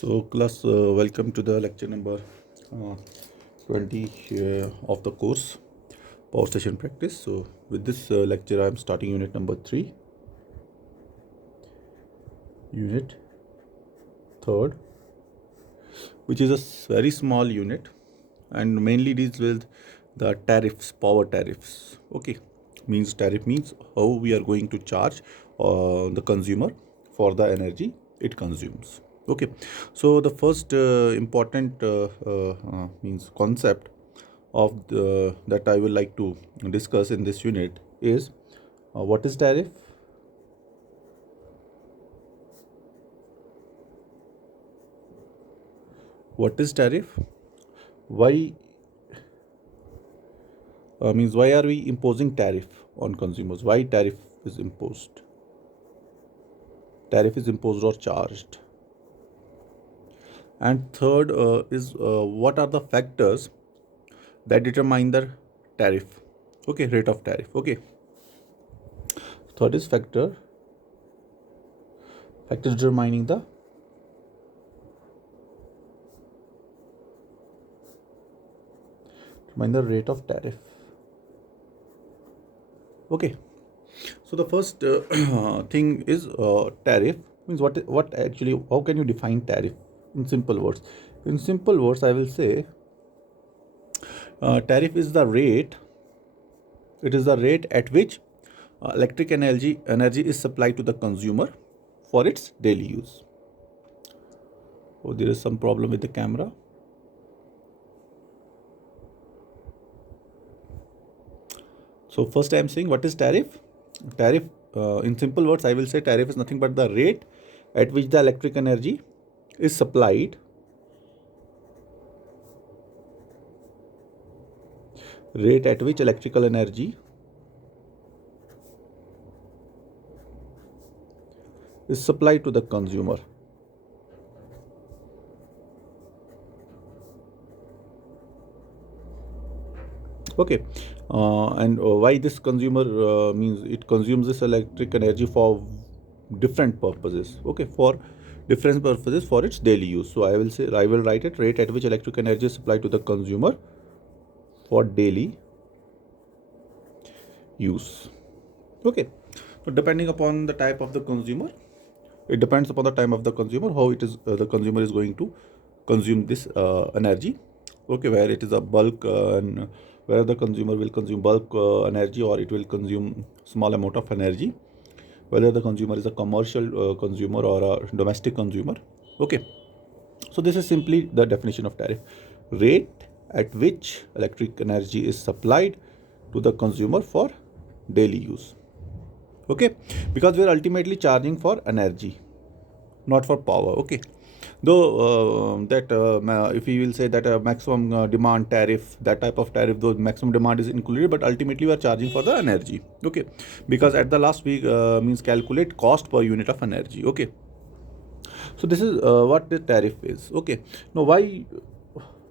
So, class, welcome to the lecture number 20 of the course Power Station Practice. So, with this lecture, I am starting unit number 3, unit third, which is a very small unit and mainly deals with the tariffs, power tariffs. Okay, means tariff means how we are going to charge the consumer for the energy it consumes. Okay, so the first important means concept that I would like to discuss in this unit is what is tariff? What is tariff? Why means why are we imposing tariff on consumers? Why tariff is imposed? Tariff is imposed or charged. And third is what are the factors that determine the tariff? Okay, rate of tariff. Okay. Third is factors determining the rate of tariff. Okay. So the first thing is tariff means what actually, how can you define tariff in simple words? In simple words, I will say tariff is the rate. It is the rate at which electric energy is supplied to the consumer for its daily use. Oh, there is some problem with the camera. So first I am saying what is tariff? Tariff, in simple words, I will say tariff is nothing but the rate at which the electric energy is supplied electrical energy is supplied to the consumer. Okay, and why this consumer means it consumes this electric energy for different purposes. Okay, for different purposes for its daily use. So I will write it, rate at which electric energy is supplied to the consumer for daily use. Okay, so depending upon the type of the consumer, it depends upon the time of the consumer how it is the consumer is going to consume this energy. Okay, where it is a bulk and where the consumer will consume bulk energy or it will consume small amount of energy, whether the consumer is a commercial consumer or a domestic consumer. Okay, so this is simply the definition of tariff: rate at which electric energy is supplied to the consumer for daily use. Okay, because we are ultimately charging for energy, not for power. Okay, though if we will say that maximum demand tariff, that type of tariff, though maximum demand is included, but ultimately we are charging for the energy. Okay, because at the last we means calculate cost per unit of energy. Okay, so this is what the tariff is. Okay, now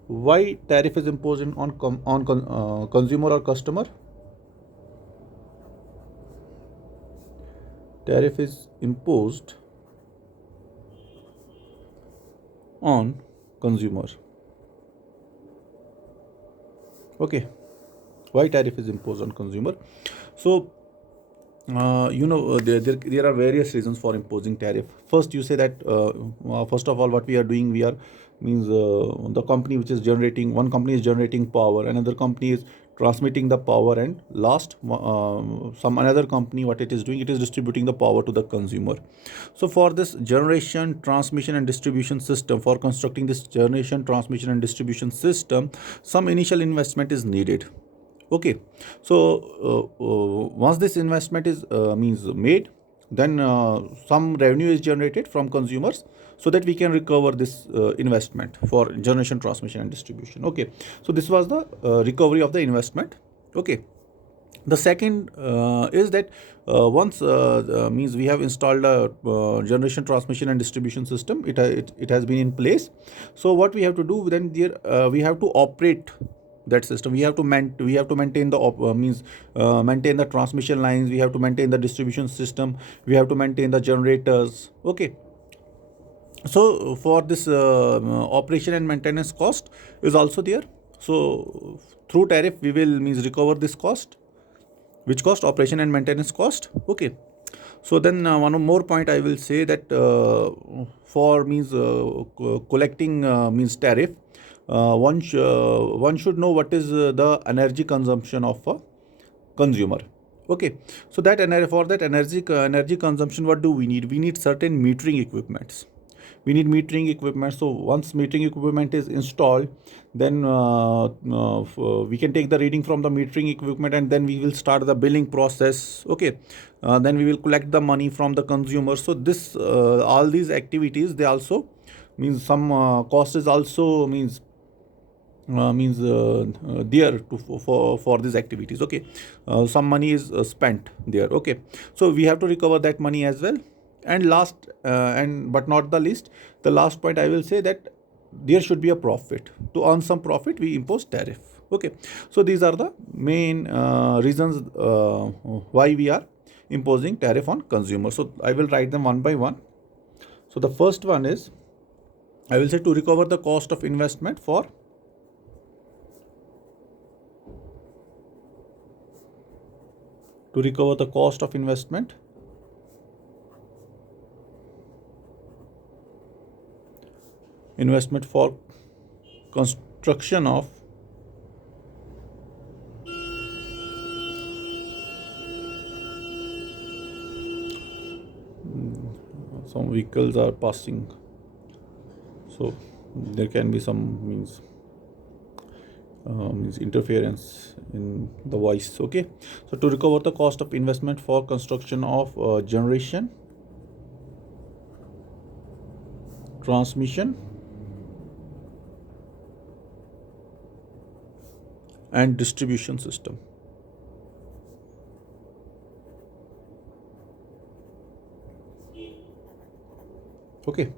why tariff is imposed on consumer or customer? Tariff is imposed on consumer. Okay, why tariff is imposed on consumer? So there are various reasons for imposing tariff. First, you say that first of all, what we are doing, we are means the company which is generating, one company is generating power, another company is transmitting the power, and last some another company, what it is doing, it is distributing the power to the consumer. So for this generation, transmission and distribution system, for constructing this generation, transmission and distribution system, some initial investment is needed. Okay, so once this investment is means made, then some revenue is generated from consumers so that we can recover this investment for generation, transmission and distribution. Okay, so this was the recovery of the investment. Okay, the second is that once means we have installed a generation, transmission and distribution system, it has been in place. So what we have to do then, there we have to operate that system. We have to maintain the maintain the transmission lines, we have to maintain the distribution system, we have to maintain the generators. Okay, So for this operation and maintenance cost is also there. So through tariff we will means recover this cost. Which cost? Operation and maintenance cost. Okay. So then one more point I will say that for means collecting means tariff, one should know what is the energy consumption of a consumer. Okay, so that for that energy consumption, what do we need? We need certain metering equipments. We need metering equipment. So once metering equipment is installed, then we can take the reading from the metering equipment, and then we will start the billing process. Okay, then we will collect the money from the consumer. So this all these activities, they also means some cost is also means there to for these activities. Okay, some money is spent there. Okay, so we have to recover that money as well. And last and but not the least, the last point I will say that there should be a profit. To earn some profit, we impose tariff. Okay, so these are the main reasons why we are imposing tariff on consumers. So I will write them one by one. So the first one is, I will say, to recover the cost of investment for to recover the cost of investment for construction of some vehicles are passing, so there can be some means interference in the voice. Okay, so to recover the cost of investment for construction of generation, transmission, and distribution system. Okay,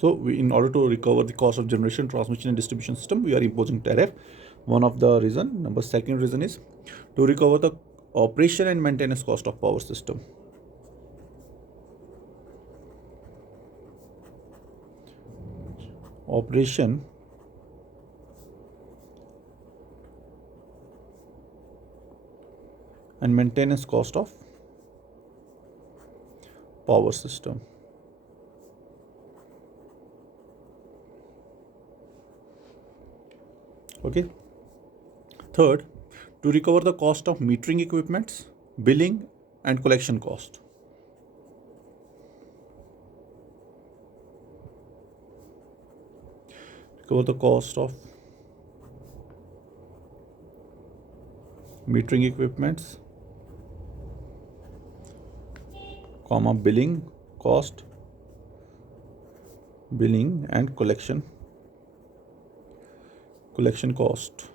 so in order to recover the cost of generation, transmission, and distribution system, we are imposing tariff. One of the reason. Number second reason is to recover the operation and maintenance cost of power system. Operation and maintenance cost of power system. Okay. Third, to recover the cost of metering equipments, billing, and collection cost. Recover the cost of metering equipments, billing cost, billing and collection cost,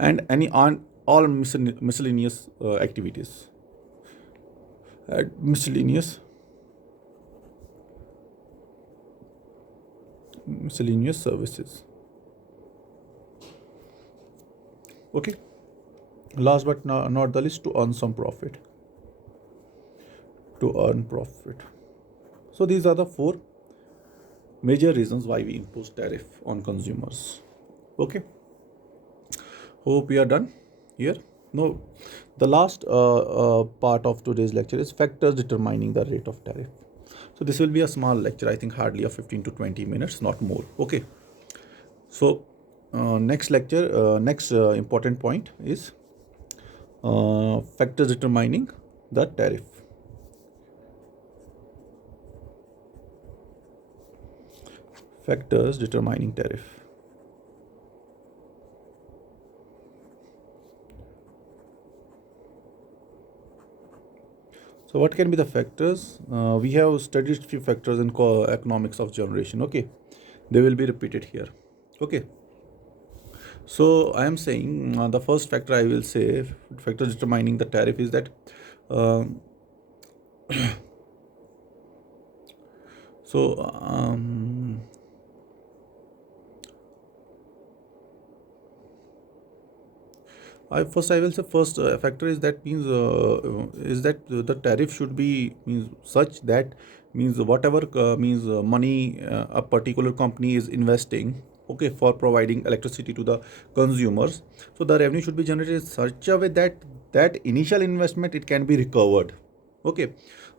and any on all miscellaneous activities, miscellaneous services. Okay, last but not the least, to earn some profit. So these are the four major reasons why we impose tariff on consumers. Okay, hope we are done here. No, the last part of today's lecture is factors determining the rate of tariff. So this will be a small lecture, I think hardly a 15 to 20 minutes, not more. Okay, so next lecture, next important point is factors determining the tariff. Factors determining tariff. So what can be the factors? We have studied few factors in economics of generation. Okay, they will be repeated here. Okay, so I am saying the first factor I will say, factor determining the tariff, is that so I will say first factor is that means is that the tariff should be means such that means whatever means money a particular company is investing, okay, for providing electricity to the consumers. So the revenue should be generated in such a way that that initial investment it can be recovered. Okay,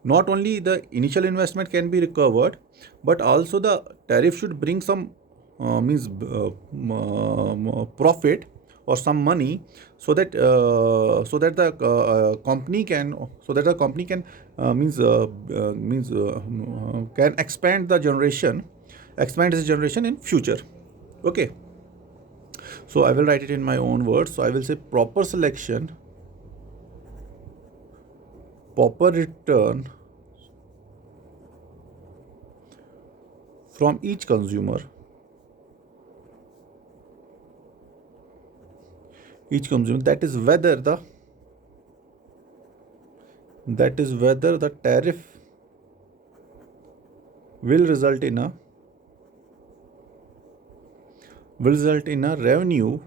not only the initial investment can be recovered, but also the tariff should bring some profit or some money, so that the company can can expand its generation in future. Okay, so I will write it in my own words. So I will say proper return from each consumer that is whether the tariff will result in a revenue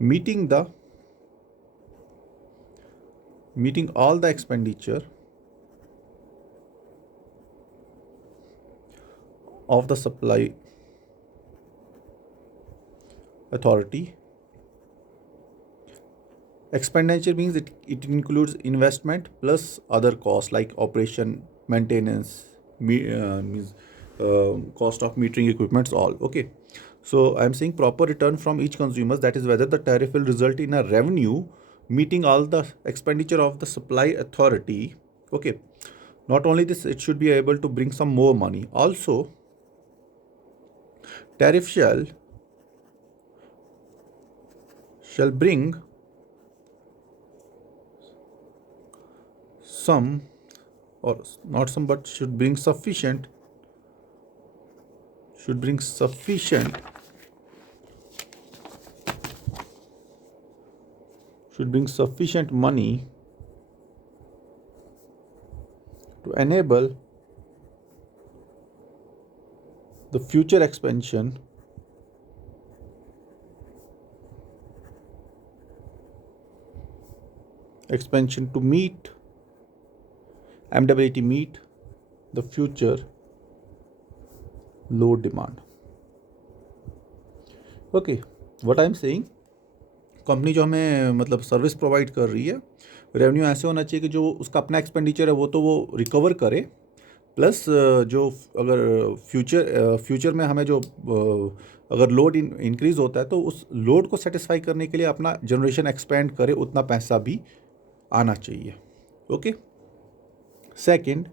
meeting all the expenditure of the supply authority. Expenditure means it includes investment plus other costs like operation, maintenance, means cost of metering equipments, all. Okay, so I'm saying proper return from each consumer, that is whether the tariff will result in a revenue meeting all the expenditure of the supply authority. Okay, not only this, it should be able to bring some more money. Also, tariff shall bring some, or not some, but should bring sufficient money to enable the future expansion to meet MWT meet the future load demand. Okay, what I'm saying, company जो हमें मतलब service provide कर रही है, revenue ऐसे होना चाहिए कि जो उसका अपना एक्सपेंडिचर है वो तो वो रिकवर करे, प्लस जो अगर फ्यूचर में हमें जो अगर लोड इंक्रीज होता है तो उस लोड को सेटिस्फाई करने के लिए अपना जनरेशन एक्सपेंड करे, उतना पैसा भी आना चाहिए. Okay, second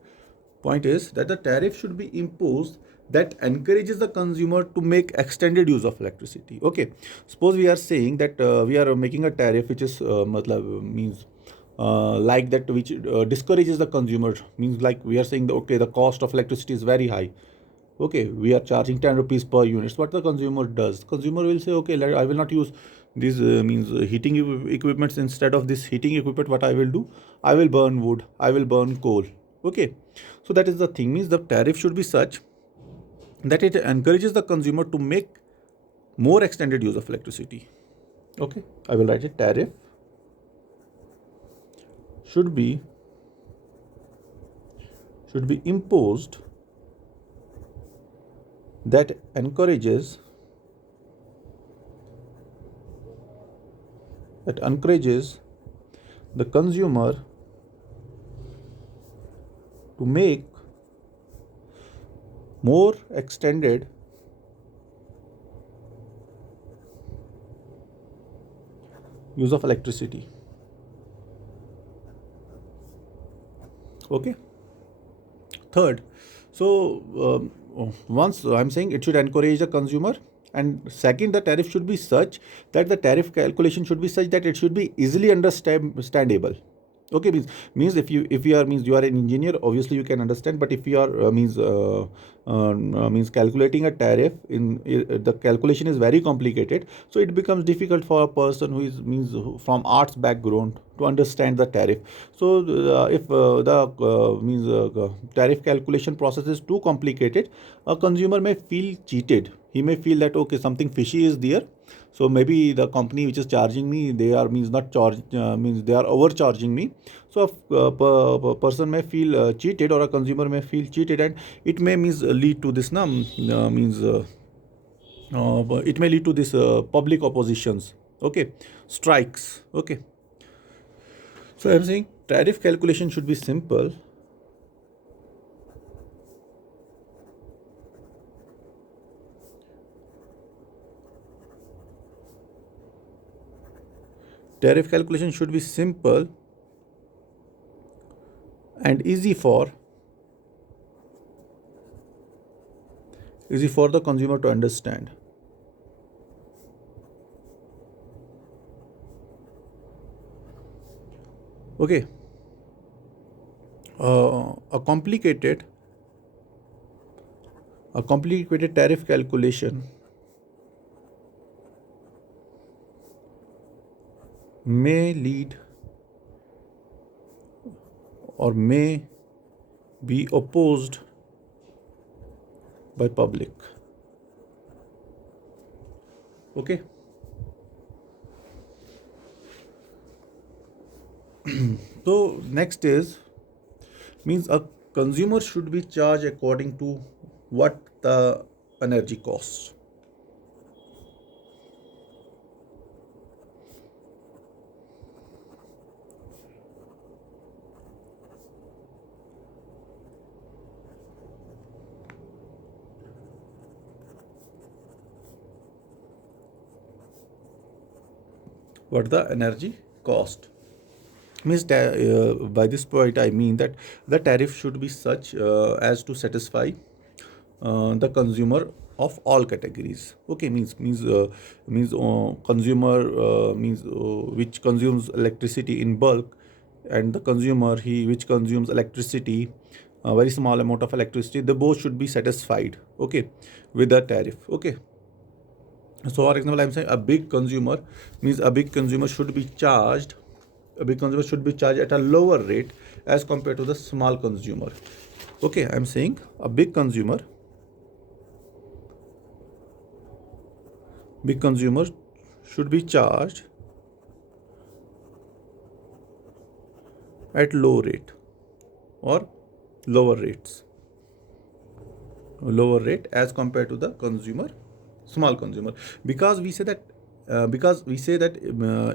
point is that the tariff should be imposed that encourages the consumer to make extended use of electricity. Okay, suppose we are saying that we are making a tariff which is means like that, which discourages the consumer, means like we are saying that, okay, the cost of electricity is very high. Okay, we are charging 10 rupees per unit. What the consumer does, consumer will say, okay, I will not use these heating equipments. Instead of this heating equipment, what I will do, I will burn wood, I will burn coal. Okay, so that is the thing, means the tariff should be such that it encourages the consumer to make more extended use of electricity. Okay, I will write it, tariff should be imposed that encourages the consumer to make more extended use of electricity. Okay, third, so once I'm saying it should encourage the consumer, and second, the tariff should be such that the tariff calculation should be such that it should be easily understandable. Okay, means if you are means you are an engineer, obviously you can understand, but if you are means calculating a tariff, in the calculation is very complicated, so it becomes difficult for a person who is from arts background to understand the tariff. So if the tariff calculation process is too complicated, a consumer may feel cheated. He may feel that, okay, something fishy is there, So maybe the company which is charging me, they are means not charge means they are overcharging me. So a person may feel cheated, or a consumer may feel cheated, and it may means lead to this means it may lead to this public oppositions. Okay, strikes. Okay, so I'm saying tariff calculation should be simple. Tariff calculation should be simple and easy for the consumer to understand. Okay, a complicated tariff calculation may lead or may be opposed by public. Okay, so next is means a consumer should be charged according to what the energy costs. What the energy cost means by this point I mean that the tariff should be such as to satisfy the consumer of all categories. Okay, means consumer means which consumes electricity in bulk, and the consumer he which consumes electricity a very small amount of electricity, they both should be satisfied. Okay, with the tariff. Okay, so for example I'm saying a big consumer means a big consumer should be charged at a lower rate as compared to the small consumer. Okay, I'm saying a big consumer should be charged at low rate or lower rate as compared to the small consumer, because we say that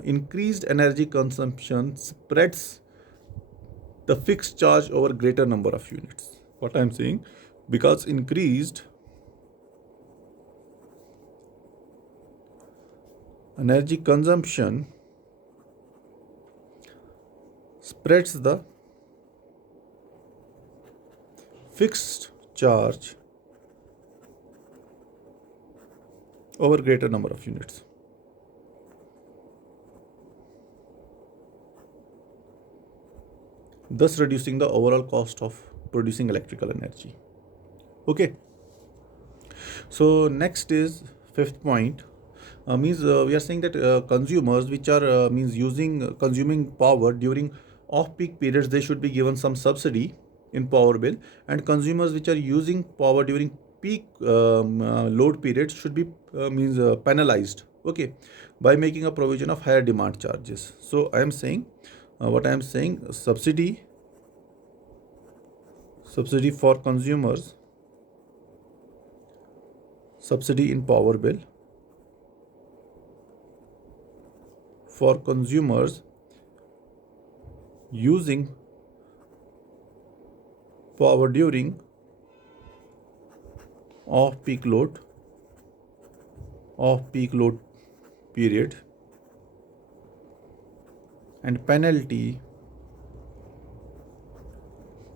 increased energy consumption spreads the fixed charge over greater number of units. What I'm saying, because increased energy consumption spreads the fixed charge over greater number of units. Thus reducing the overall cost of producing electrical energy. Okay. So next is fifth point. Means we are saying that consumers which are means consuming power during off-peak periods, they should be given some subsidy in power bill, and consumers which are using power during peak load periods should be means penalized. Okay, by making a provision of higher demand charges. So I am saying what I am saying, subsidy for consumers, subsidy in power bill for consumers using power during off-peak load period, and penalty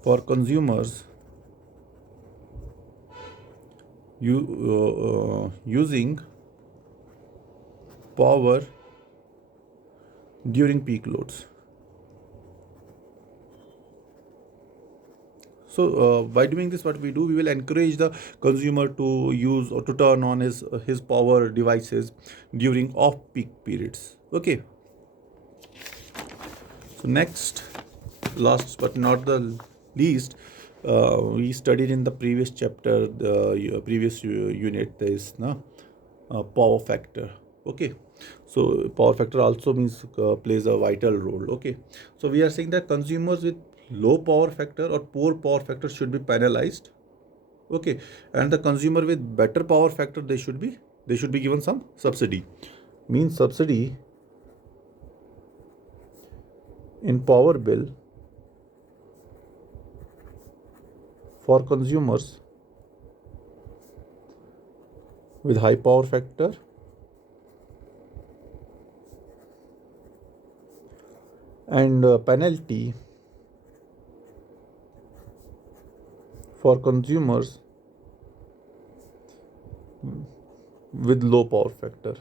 for consumers using power during peak loads. So by doing this, what we do, we will encourage the consumer to use or to turn on his power devices during off peak periods. Okay, so next, last but not the least, we studied in the previous chapter, the previous unit, there is power factor. Okay, so power factor also means plays a vital role. Okay, so we are saying that consumers with low power factor or poor power factor should be penalized. Okay, and the consumer with better power factor, they should be given some subsidy. Means subsidy in power bill for consumers with high power factor and penalty for consumers with low power factor,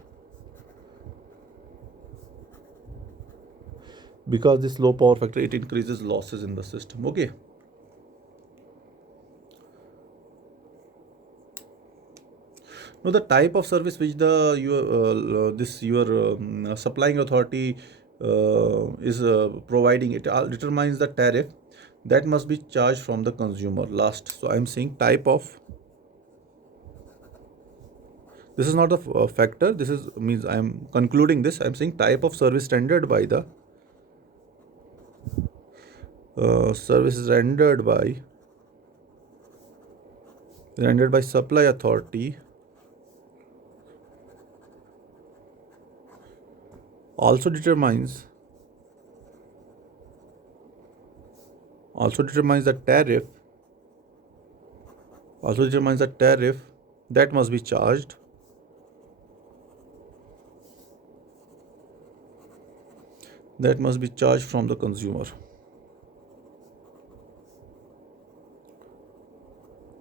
because this low power factor, it increases losses in the system. Okay, now the type of service which the your supplying authority is providing, it all determines the tariff that must be charged from the consumer last. So I'm saying type of, this is not a factor, this is means I'm concluding this. I'm saying type of service rendered by the services rendered by supply authority also determines the tariff, that must be charged from the consumer.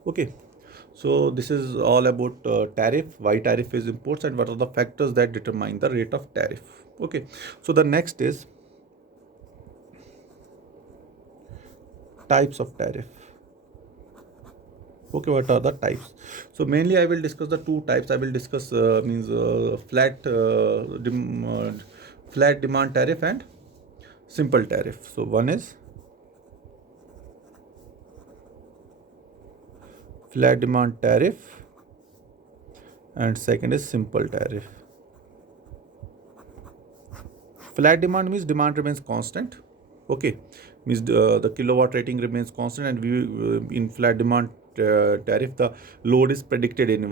Okay, so this is all about tariff, why tariff is important, and what are the factors that determine the rate of tariff. Okay, so the next is types of tariff. Okay, what are the types? So mainly I will discuss the two types. I will discuss flat demand tariff and simple tariff. So one is flat demand tariff and second is simple tariff. Flat demand means demand remains constant. Okay, means the kilowatt rating remains constant, and we in flat demand tariff, the load is predicted in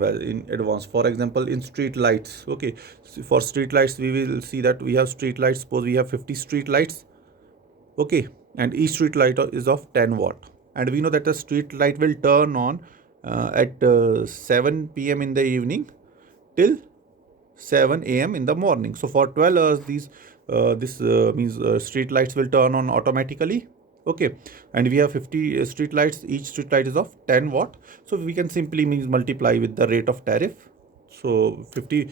advance. For example, in street lights. Okay, so for street lights, we will see that we have street lights. Suppose we have 50 street lights. Okay, and each street light is of 10 watt, and we know that the street light will turn on at 7 p.m. in the evening till 7 a.m. in the morning. So for 12 hours, this means street lights will turn on automatically. Okay, and we have 50 street lights. Each street light is of 10 watt. So we can simply means multiply with the rate of tariff. So 50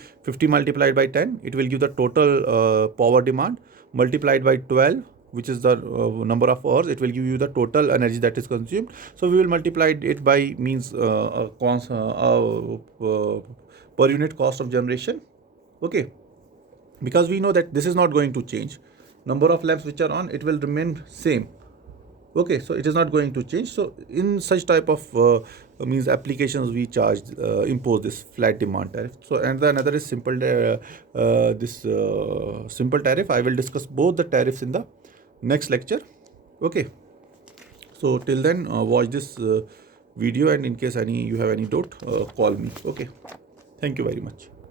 multiplied by 10, it will give the total power demand, multiplied by 12, which is the number of hours, it will give you the total energy that is consumed. So we will multiply it by means per unit cost of generation. Okay, because we know that this is not going to change. Number of lamps which are on, it will remain same. Okay, so it is not going to change. So in such type of means applications, we impose this flat demand tariff. So and the another is simple simple tariff. I will discuss both the tariffs in the next lecture. Okay, so till then, watch this video, and in case you have any doubt, call me. Okay, thank you very much.